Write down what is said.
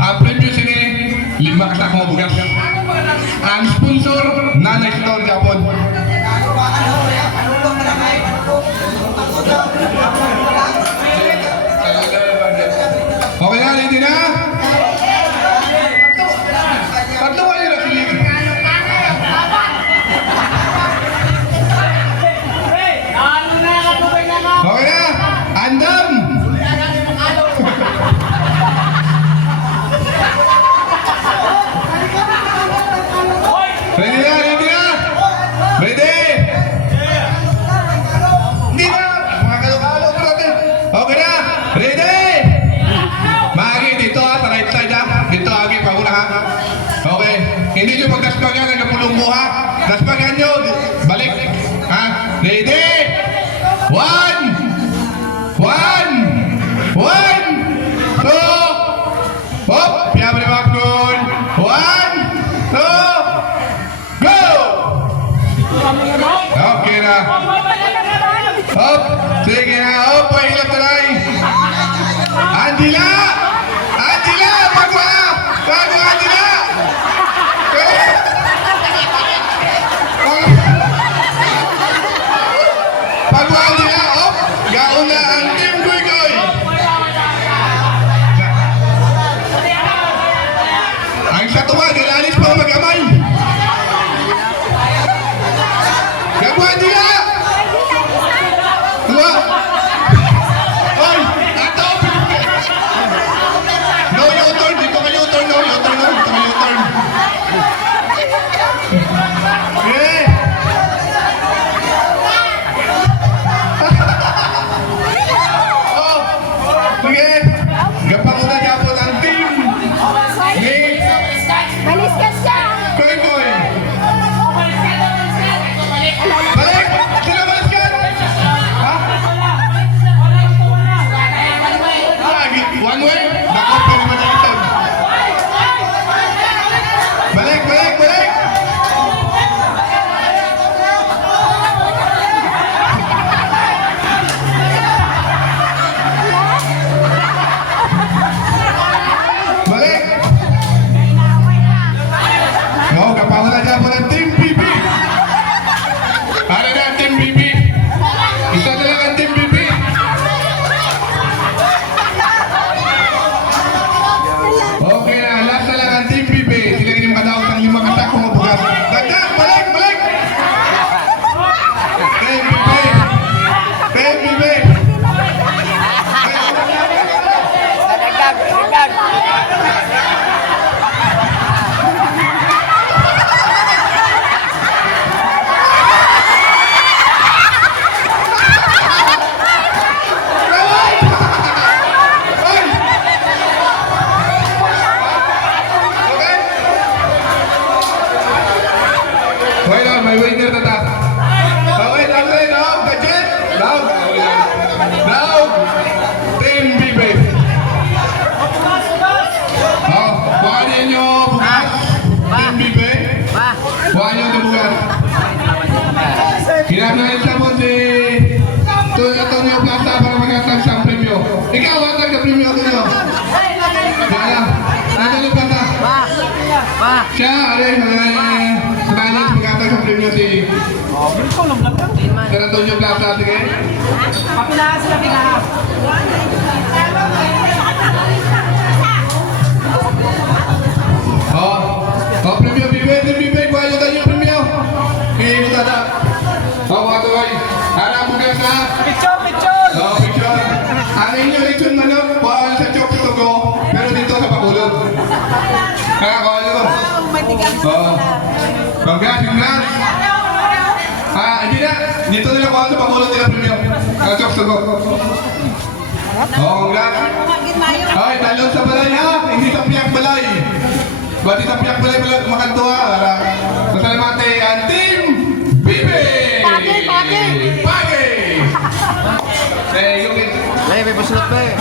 après ñu si ne li mag tax mo ha. Daspagan. Balik. Ha? Ready? One! One way? Siya, are, eh, manage magkatag sa premyo si Sir Antonio Plaza. Sige. Papilahan sila pilahan. Oh, oh, premyo, bibe, team bibe, kuhayo tayo yung premyo. Ngayon ko tada. Oh, mga tuloy. Harap mo ka sa Picture, picture. Oh, picture. Ang inyo lechon manok, bawal sa chok tugo, pero dito sa pakulog. Kaya ko ano to? Oo. Congrats, congrats. Ah, hindi na. Dito nila kuha sa pakulog nila premium. Ang chok tugo. Oh, congrats. Ay, talon sa balay ha. Hindi sa piyak balay. Bati sa piyak balay balay makantuwa. Para masalamate ang team Bibi! Pagi, pagi. Pagi! Eh, yung Lay, may pasulot pa eh.